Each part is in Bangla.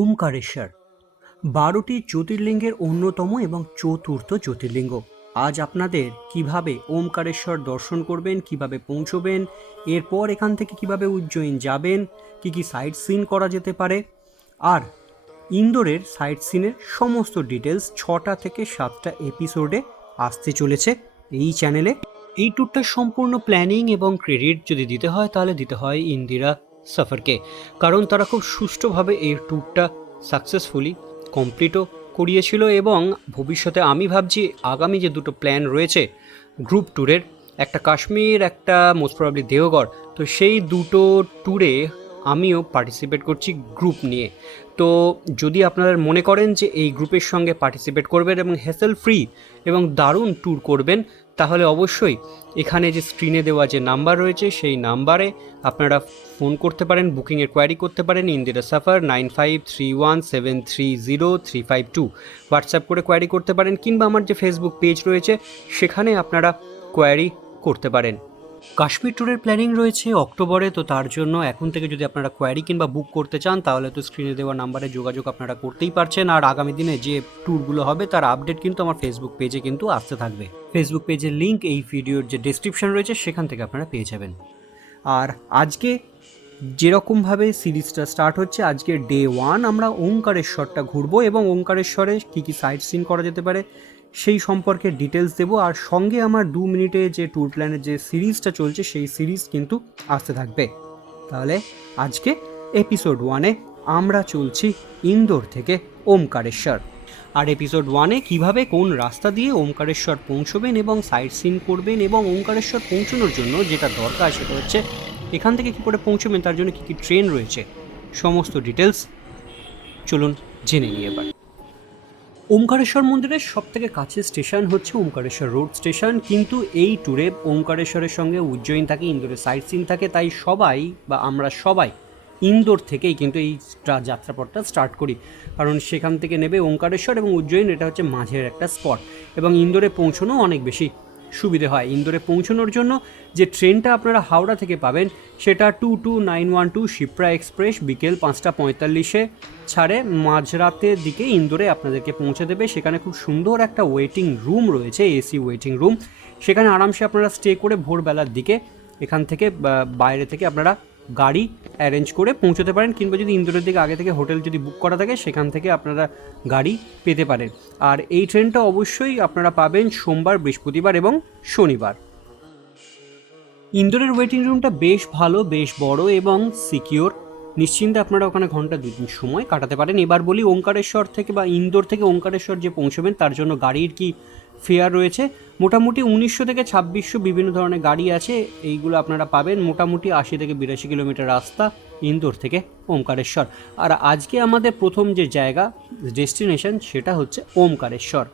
ওমকারেশ্বর, বারোটি জ্যোতির্লিঙ্গের অন্যতম এবং চতুর্থ জ্যোতির্লিঙ্গ। আজ আপনাদের কীভাবে ওমকারেশ্বর দর্শন করবেন, কীভাবে পৌঁছবেন, এরপর এখান থেকে কীভাবে উজ্জয়িন যাবেন, কি কি সাইট সিন করা যেতে পারে, আর ইন্দোরের সাইট সিনের সমস্ত ডিটেলস ছটা থেকে সাতটা এপিসোডে আসতে চলেছে এই চ্যানেলে। এই ট্যুরটার সম্পূর্ণ প্ল্যানিং এবং ক্রেডিট যদি দিতে হয়, তাহলে দিতে হয় ইন্দিরা সফরকে। কারণ তারা খুব সুষ্ঠুভাবে এই ট্যুরটা সাকসেসফুলি কমপ্লিটও করিয়েছিল এবং ভবিষ্যতে আমি ভাবছি আগামী যে দুটো প্ল্যান রয়েছে গ্রুপ ট্যুরের একটা কাশ্মীর, একটা মোস্ট প্রবাবলি দেওগড় তো সেই দুটো ট্যুরে আমিও পার্টিসিপেট করছি গ্রুপ নিয়ে। তো যদি আপনারা মনে করেন যে এই গ্রুপের সঙ্গে পার্টিসিপেট করবেন এবং হ্যাসেল ফ্রি এবং দারুণ ট্যুর করবেন, তাহলে অবশ্যই এখানে যে স্ক্রিনে দেওয়া যে নাম্বার রয়েছে, সেই নাম্বারে আপনারা ফোন করতে পারেন বুকিংয়ের কোয়ারি করতে পারেন Indira Safar nine five three one seven three zero three five two WhatsApp করে কোয়ারি করতে পারেন কিংবা আমার যে ফেসবুক পেজ রয়েছে, সেখানে আপনারা কোয়ারি করতে পারেন। কাশ্মীর ট্যুরের প্ল্যানিং রয়েছে অক্টোবরে, তো তার জন্য এখন থেকে যদি আপনারা কোয়ারি কিংবা বুক করতে চান, তাহলে তো স্ক্রিনে দেওয়া নাম্বারে যোগাযোগ আপনারা করতেই পারছেন। আর আগামী দিনে যে ট্যুরগুলো হবে, তার আপডেট কিন্তু আমার ফেসবুক পেজে কিন্তু আসতে থাকবে। ফেসবুক পেজের লিঙ্ক এই ভিডিওর যে ডিসক্রিপশন রয়েছে, সেখান থেকে আপনারা পেয়ে যাবেন। আর আজকে যেরকমভাবে সিরিজটা স্টার্ট হচ্ছে, আজকে ডে ওয়ান আমরা ওঙ্কারেশ্বরটা ঘুরবো এবং ওঙ্কারেশ্বরে কী কী সাইট সিন করা যেতে পারে সেই সম্পর্কে ডিটেলস দেবো। আর সঙ্গে আমার দু মিনিটে যে ট্যুর প্ল্যানের যে সিরিজটা চলছে, সেই সিরিজ কিন্তু আসতে থাকবে। তাহলে আজকে এপিসোড ওয়ানে আমরা চলছি ইন্দোর থেকে ওমকারেশ্বর। আর এপিসোড ওয়ানে কীভাবে কোন রাস্তা দিয়ে ওমকারেশ্বর পৌঁছবেন এবং সাইট সিন করবেন এবং ওমকারেশ্বর পৌঁছানোর জন্য যেটা দরকার সেটা হচ্ছে এখান থেকে কী করে পৌঁছবেন, তার জন্য কী কী ট্রেন রয়েছে, সমস্ত ডিটেলস চলুন জেনে নিয়ে এবার। ওমকারেশ্বর মন্দিরের সব থেকে কাছের স্টেশন হচ্ছে ওমকারেশ্বর রোড স্টেশন, কিন্তু এই ট্যুরে ওমকারেশ্বরের সঙ্গে উজ্জয়িন থাকে, ইন্দোরের সাইট সিন থাকে, তাই সবাই বা আমরা সবাই ইন্দোর থেকেই কিন্তু এই যাত্রাপথটা স্টার্ট করি। কারণ সেখান থেকে নেবে ওমকারেশ্বর এবং উজ্জয়িন, এটা হচ্ছে মাঝের একটা স্পট এবং ইন্দোরে পৌঁছানো অনেক বেশি সুবিধে হয় ইন্দোরে পৌঁছানোর জন্য। যে ট্রেনটা আপনারা হাওড়া থেকে পাবেন, সেটা two two nine one two Shipra express বিকেল পাঁচটা পঁয়তাল্লিশে ছাড়ে মাঝরাতের দিকে ইন্দোরে আপনাদেরকে পৌঁছে দেবে। সেখানে খুব সুন্দর একটা ওয়েটিং রুম রয়েছে এসি ওয়েটিং রুম। সেখানে আরামসে আপনারা স্টে করে ভোরবেলার দিকে এখান থেকে বাইরে থেকে আপনারা গাড়ি অ্যারেঞ্জ করে পৌঁছতে পারেন কিংবা যদি ইন্দোরের দিকে আগে থেকে হোটেল যদি বুক করা থাকে, সেখান থেকে আপনারা গাড়ি পেতে পারেন। আর এই ট্রেনটা অবশ্যই আপনারা পাবেন সোমবার, বৃহস্পতিবার এবং শনিবার। ইন্দোরের ওয়েটিং রুমটা বেশ ভালো, বেশ বড় এবং সিকিওর নিশ্চিন্তে আপনারা ওখানে ঘণ্টা দুই দিন সময় কাটাতে পারেন। এবার বলি, ওঙ্কারেশ্বর থেকে বা ইন্দোর থেকে ওঙ্কারেশ্বর যে পৌঁছবেন, তার জন্য গাড়ির কি ফেয়ার রয়েছে। মোটামুটি উনিশশো থেকে ছাব্বিশশো বিভিন্ন ধরনের গাড়ি আছে। এইগুলো আপনারা পাবেন মোটামুটি আশি থেকে বিরাশি কিলোমিটার রাস্তা ইন্দোর থেকে ওমকারেশ্বর। আর আজকে আমাদের প্রথম যে জায়গা ডেস্টিনেশন সেটা হচ্ছে ওমকারেশ্বর।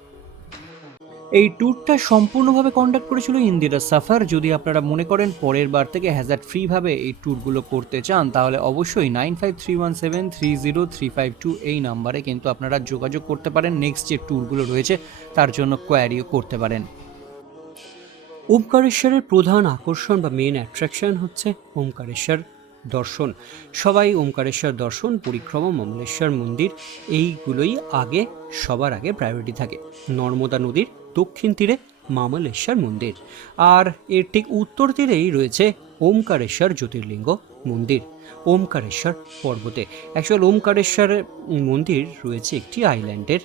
এই ট্যুরটা সম্পূর্ণভাবে কন্ডাক্ট করেছিল ইন্দিরা সাফার। যদি আপনারা মনে করেন পরের বার থেকে হ্যাজার্ড ফ্রিভাবে এই ট্যুরগুলো করতে চান, তাহলে অবশ্যই nine five three one seven three zero three five two এই নাম্বারে কিন্তু আপনারা যোগাযোগ করতে পারেন। নেক্সট যে ট্যুরগুলো রয়েছে, তার জন্য কোয়ারিও করতে পারেন। ওমকারেশ্বরের প্রধান আকর্ষণ বা মেন অ্যাট্রাকশন হচ্ছে ওমকারেশ্বর দর্শন। সবাই ওমকারেশ্বর দর্শন, পরিক্রমা মমলেশ্বর মন্দির, এইগুলোই আগে, সবার আগে প্রায়োরিটি থাকে। নর্মদা নদীর দক্ষিণ তীরে মামলেশ্বর মন্দির। আর এর ঠিক উত্তর তীরেই রয়েছে ওমকারেশ্বর জ্যোতির্লিঙ্গ মন্দির, ওমকারেশ্বর পর্বতে। অ্যাকচুয়াল ওমকারেশ্বর মন্দির রয়েছে একটি আইল্যান্ডের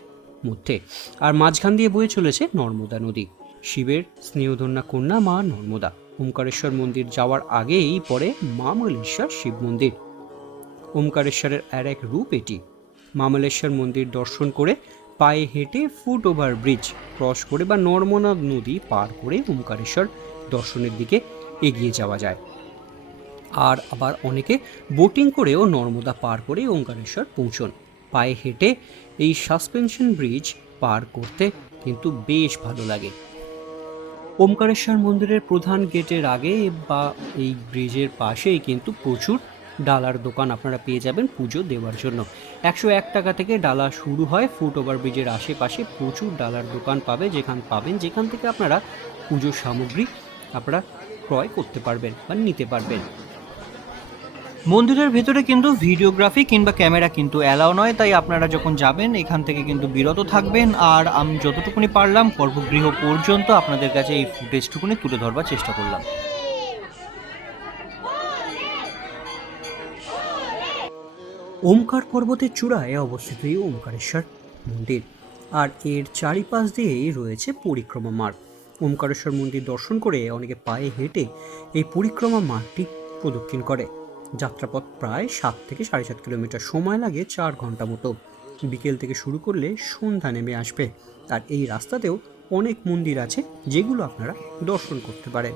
মধ্যে। আর মাঝখান দিয়ে বয়ে চলেছে নর্মদা নদী। শিবের স্নেহধন্যা কন্যা মা নর্মদা। ওমকারেশ্বর মন্দির যাওয়ার আগেই পড়ে মামলেশ্বর শিব মন্দির। ওমকারেশ্বরের আর এক রূপ এটি। মামলেশ্বর মন্দির দর্শন করে পায়ে হেঁটে ফুট ওভার ব্রিজ ক্রস করে বা নর্মদা নদী পার করে ওমকারেশ্বর দর্শনের দিকে এগিয়ে যাওয়া যায়। আর আবার অনেকে বোটিং করেও নর্মদা পার করে ওঙ্কারেশ্বর পৌঁছন। পায়ে হেঁটে এই সাসপেনশন ব্রিজ পার করতে কিন্তু বেশ ভালো লাগে। ওমকারেশ্বর মন্দিরের প্রধান গেটের আগে বা এই ব্রিজের পাশেই কিন্তু প্রচুর ডালার দোকান আপনারা পেয়ে যাবেন পুজো দেওয়ার জন্য। একশো এক টাকা থেকে ডালা শুরু হয়, ফুট ওভার ব্রিজের আশেপাশে প্রচুর ডালার দোকান পাবে, যেখান পাবেন, যেখান থেকে আপনারা পুজোর সামগ্রী আপনারা ক্রয় করতে পারবেন বা নিতে পারবেন। মন্দিরের ভেতরে কিন্তু ভিডিওগ্রাফি কিংবা ক্যামেরা কিন্তু অ্যালাও নয়, তাই আপনারা যখন যাবেন, এখান থেকে কিন্তু বিরত থাকবেন। আর আমি যতটুকুনি পারলাম গর্ভগৃহ পর্যন্ত আপনাদের কাছে এই ফুটেজটুকুনি তুলে ধরবার চেষ্টা করলাম। ওমকার পর্বতের চূড়ায় অবস্থিত এই ওমকারেশ্বর মন্দির। আর এর চারিপাশ দিয়েই রয়েছে পরিক্রমা মার্গ ওমকারেশ্বর মন্দির দর্শন করে অনেকে পায়ে হেঁটে এই পরিক্রমা মার্গটি প্রদক্ষিণ করে। যাত্রাপথ প্রায় সাত থেকে সাড়ে সাত কিলোমিটার সময় লাগে চার ঘণ্টা মতো। বিকেল থেকে শুরু করলে সন্ধ্যা নেমে আসবে। আর এই রাস্তাতেও অনেক মন্দির আছে যেগুলো আপনারা দর্শন করতে পারেন।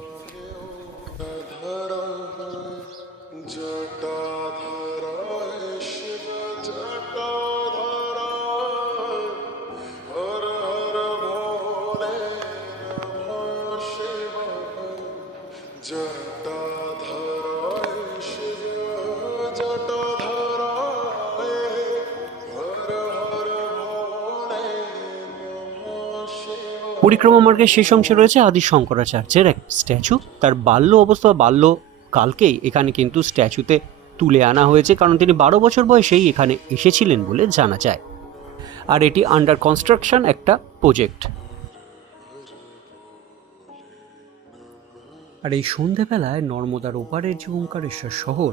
পরিক্রমা মার্গের শেষ অংশে রয়েছে আদি শঙ্করাচার্যের এক স্ট্যাচু। তার বাল্য অবস্থা, বাল্য কালকেই এখানে কিন্তু স্ট্যাচুতে তুলে আনা হয়েছে, কারণ তিনি বারো বছর বয়সেই এখানে এসেছিলেন বলে জানা যায়। আর এটি আন্ডার কনস্ট্রাকশন একটা প্রজেক্ট আর এই সন্ধেবেলায় নর্মদার ওপারের যে ওঙ্কারেশ্বর শহর,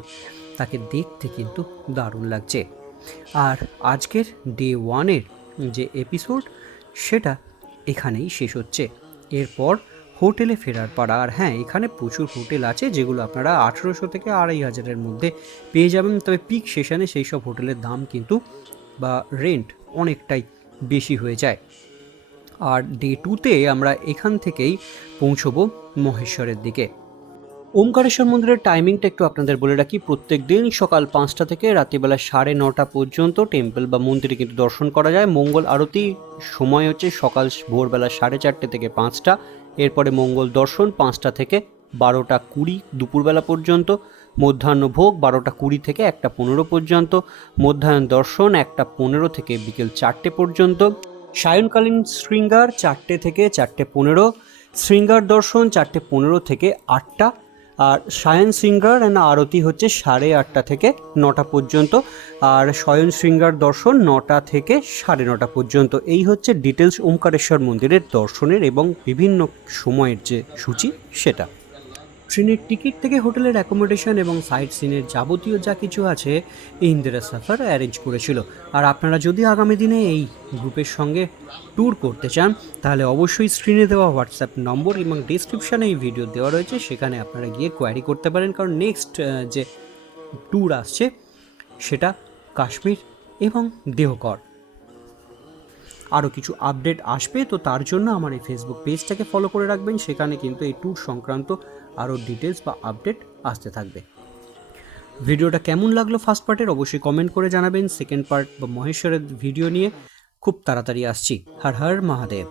তাকে দেখতে কিন্তু দারুণ লাগছে। আর আজকের ডে ওয়ানের যে এপিসোড সেটা এখানেই শেষ হচ্ছে। এরপর হোটেলে ফেরার পাড়া আর হ্যাঁ এখানে প্রচুর হোটেল আছে যেগুলো আপনারা আঠেরোশো থেকে আড়াই হাজারের মধ্যে পেয়ে যাবেন। তবে পিক সেশনে সেই সব হোটেলের দাম কিন্তু বা রেন্ট অনেকটাই বেশি হয়ে যায়। আর ডে টুতে আমরা এখান থেকেই পৌঁছবো মহেশ্বরের দিকে। ওমকারেশ্বর মন্দিরের টাইমিংটা একটু আপনাদের বলে রাখি। প্রত্যেক দিন সকাল পাঁচটা থেকে রাত্রিবেলা সাড়ে নটা পর্যন্ত টেম্পল বা মন্দিরে কিন্তু দর্শন করা যায়। মঙ্গল আরতি সময় হচ্ছে সকাল ভোরবেলা সাড়ে চারটে থেকে পাঁচটা। এরপরে মঙ্গল দর্শন পাঁচটা থেকে বারোটা কুড়ি দুপুরবেলা পর্যন্ত। মধ্যাহ্ন ভোগ বারোটা কুড়ি থেকে একটা পনেরো পর্যন্ত। মধ্যাহ্ন দর্শন একটা পনেরো থেকে বিকেল চারটে পর্যন্ত। সায়নকালীন শৃঙ্গার চারটে থেকে চারটে পনেরো। শৃঙ্গার দর্শন চারটে পনেরো থেকে আটটা। আর সায়ন শৃঙ্গার অ্যান্ড আরতি হচ্ছে সাড়ে আটটা থেকে নটা পর্যন্ত। আর শয়ন শৃঙ্গার দর্শন নটা থেকে সাড়ে নটা পর্যন্ত। এই হচ্ছে ডিটেলস ওমকারেশ্বর মন্দিরের দর্শনের এবং বিভিন্ন সময়ের যে সূচি সেটা। ট্রেনের টিকিট থেকে হোটেলের অ্যাকোমোডেশন এবং সাইট সিনের যাবতীয় যা কিছু আছে ইন্দিরা সাফার অ্যারেঞ্জ করেছিল। আর আপনারা যদি আগামী দিনে এই গ্রুপের সঙ্গে ট্যুর করতে চান, তাহলে অবশ্যই স্ক্রিনে দেওয়া হোয়াটসঅ্যাপ নম্বর এবং ডিসক্রিপশানে এই ভিডিও দেওয়া রয়েছে। সেখানে আপনারা গিয়ে কোয়ারি করতে পারেন। কারণ নেক্সট যে ট্যুর আসছে, সেটা কাশ্মীর এবং দেহকর। আরও কিছু আপডেট আসবে, তো তার জন্য আমার এই ফেসবুক পেজটাকে ফলো করে রাখবেন। সেখানে কিন্তু এই ট্যুর সংক্রান্ত আরও ডিটেলস বা আপডেট আসতে থাকবে। ভিডিওটা কেমন লাগল ফার্স্ট পার্টের অবশ্যই কমেন্ট করে জানাবেন। সেকেন্ড পার্ট বা মহেশ্বরের ভিডিও নিয়ে খুব তাড়াতাড়ি আসছি। হর হর মহাদেব।